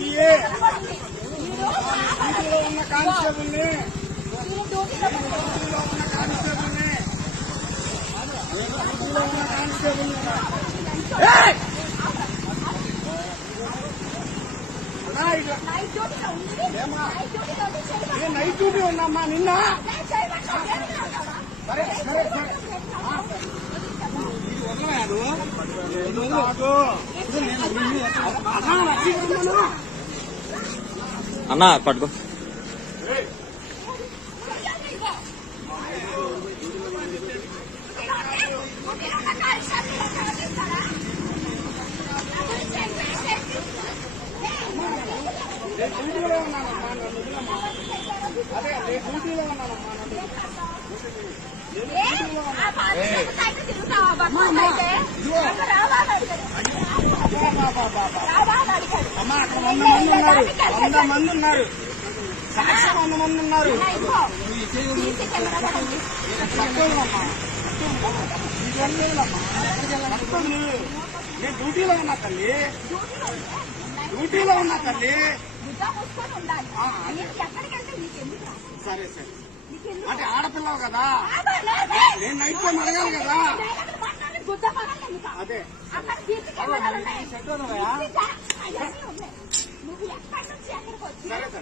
డ్యూటీలో ఉన్న కానిస్టేబుల్ని night duty ఉన్నామ్మా నిన్న. సరే సరే సరే అన్నా పట్టుకో. డ్యూటీలో ఉన్నానమ్మా, అదే డ్యూటీలో ఉన్నానమ్మా. అమ్మా అక్కడ 100 మంది ఉన్నారు, 100 మంది ఉన్నారు, సాక్షి 100 మంది ఉన్నారు. నేను డ్యూటీలో ఉన్నా తల్లి, డ్యూటీలో ఉన్నా తల్లి. సరే సరే అంటే ఆడపిల్లవు కదా, నేను నైట్ టైం అడగాలి కదా. అదే సరే